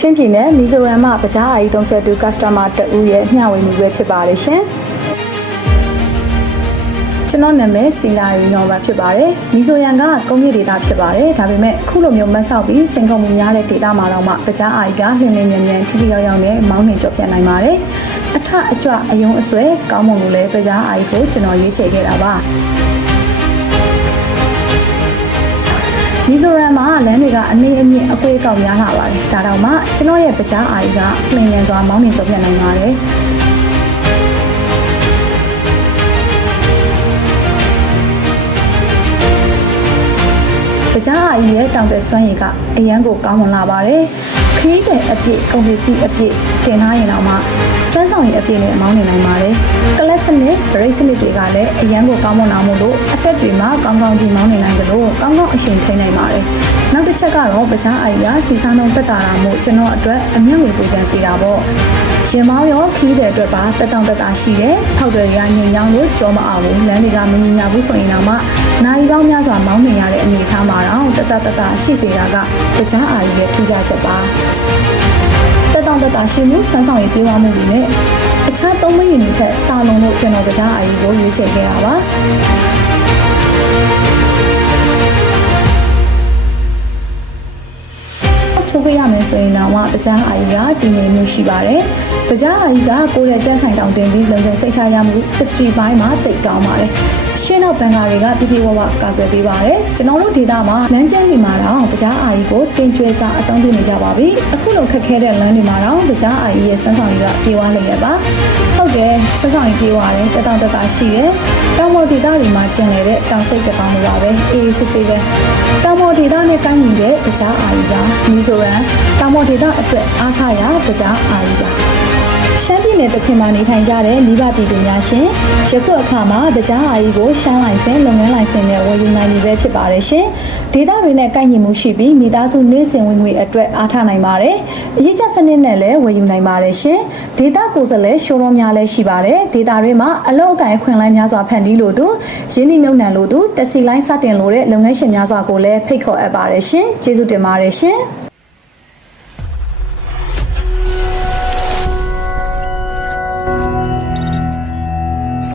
ချင်းပြည်နယ်မီဇိုရမ်မှာပကြားအာရီသုံးဆွဲသူ customer တဦးရဲ့မျှဝေမှုပဲဖြစ်ပါတယ်ရှင်ကျွန်တော်နာမည်စီလာရီနော်ဘာဖြစ်ပါတယ်မီဇိုရမ်ကကုန်းမြင့်ဒေသဖြစ်ပါတယ်ဒါပေမဲ့ခုလိုမျိုးမတ်ဆောက်ပြီးစင်ကုန်မှုများတဲ့ဒေသမှာတော့မှပကြားအာရီကလှင်လင်းမြန်မြန်ထိထိရောက်ရောက်နဲ့မောင်းနှင်ကြော်ပြတ်နိုင်ပါတယ်အထအကြွအယုံအဆွဲကောင်းမွန်လို့လဲပကြားအာရီကိုကျွန်တော်ရွေးချယ်ခဲ့တာပါမီဇိုရမ်မှာလမ်းတွေကအနည်းအမြင့်အကွေးအကောက်များလာပါတယ်ဒါတောင်မှကျွန်တော်ရဲ့ပကြားအာရီကလှင်မြန်စွာမောင်းနှင်ကြော်ပြတ်နိုင်ပါတယ်ပကြားအာရီရဲ့တောင်တက်စွမ်းရည်ကအရန်ကိုကောင်းမွန်လာပါတယ်ခရီးသည်အပြည့်ကုန်ပစ္စည်းအပြည့်တင်ထားရင်တော့မှစွမ်းဆောင်ရည်အပြည့်နဲ့မောင်းနေနိုင်ပါတယ်ကလပ်စနစ်ဘရိတ်စနစ်တွေကလည်းအရန်ကိုကောင်းမွန်လာမှုလို့အတက်တွေမှာကောင်းကောင်းကြီးမောင်းနေနိုင်ကြလို့ကောင်းကောင်းအရှင်ထိန်းနိုင်ပါတယ်နောက်တစ်ချက်ကတော့ပကြားအာရီကစီစားနှုန်းတက်တာတာမို့ကျွန်တော်အတွက်အမြတ်ငွေပိုချမ်းစေတာပေါ့ရင်မောင်းရောခရီးသည်အတွက်ပါတက်တောင့်တက်တာရှိတယ်ဖောက်တွေကညင်ညောင်းလို့ကြောမအောင်ဘူးလမ်းတွေကမမြင်ရဘူးဆိုရင်တော့မှနိုင်ပေါင်းများစွာမောင်းနေရတဲ့အနေအထားမှာတော့တက်တာရှိစေတာကပကြားအာရီရဲ့ထူးခြားချက်ပါတက်တောင့်တက်တာရှိမှုစွမ်းဆောင်ရည်ပြေဝမှုတွေနဲ့အခြားသုံးမရင်းတွေထက်တာလုံလို့ကျွန်တော်ပကြားအာရီကိုရွေးချယ်ခဲ့တာပါချုပ်ပြရမယ်ဆိုရင်တော့ပကြားအာရီကတည်ငြိမ်မှုရှိပါတယ်ပကြားအာရီကကိုယ်ရဲ့ကြံ့ခိုင်တောင်တင်ပြီးလုံခြုံစိတ်ချရမှု safety ဘိုင်းမှာတိတ်ကောင်းပါတယ်ရှင်းတော့ဘန်ကာတွေကပြပြဝဝကာကွယ်ပေးပါတယ်ကျွန်တော်တို့ဒေတာမှာလမ်းကျန်းတွေမှာတော့ပကြားအာရီကိုတင်ကျွဲစားအသုံးပြုနေကြပါပြီအခုလိုခက်ခဲတဲ့လမ်းတွေမှာတော့ပကြားအာရီရဲ့စွမ်းဆောင်ရည်ကပြေဝလျက်ပါဟုတ်တယ်စွမ်းဆောင်ရည်ပြေဝတယ်တက်တောင့်တက်တာရှိတယ်တောင်ပေါ်ဒေတာတွေမှာကျင်နေတဲ့တောင်စိတ်တပေါင်းတွေပါပဲအေးစစ်စစ်ပဲတောင်ပေါ်ဒေတာနဲ့ကိုင်းနေတဲ့ပကြားအာရီကမီဇိုရမ်တောင်ပေါ်ဒေတာအတွက်အားထားရပကြားအာရီပါရှမ်းပြည်နယ်တစ်ခွင်မှာနေထိုင်ကြတဲ့မိဘပြည်သူများရှင်ယခုအခါမှာပကြားအာရီကိုရှမ်းလိုင်စင်လုပ်ငန်းလိုင်စင်နဲ့ဝယ်ယူနိုင်ပြီပဲဖြစ်ပါတယ်ရှင်ဒေသတွေနဲ့ကိုက်ညီမှုရှိပြီးမိသားစုနေစဉ်ဝင်ငွေအတွက်အားထားနိုင်ပါတယ်အရေးချက်စနစ်နဲ့လည်းဝယ်ယူနိုင်ပါတယ်ရှင်ဒေသကိုယ်စားလှယ်ရှိုးရုံးများလည်းရှိပါတယ်ဒေသတွေမှာအလောက်အကိုင်ခွင်လိုင်းများစွာဖန်တီးလို့သူရင်းနှီးမြှုပ်နှံလို့သူတက်စီလိုင်းစတင်လို့တဲ့လုပ်ငန်းရှင်များစွာကိုလည်းဖိတ်ခေါ်အပ်ပါတယ်ရှင်ကျေးဇူးတင်ပါတယ်ရှင်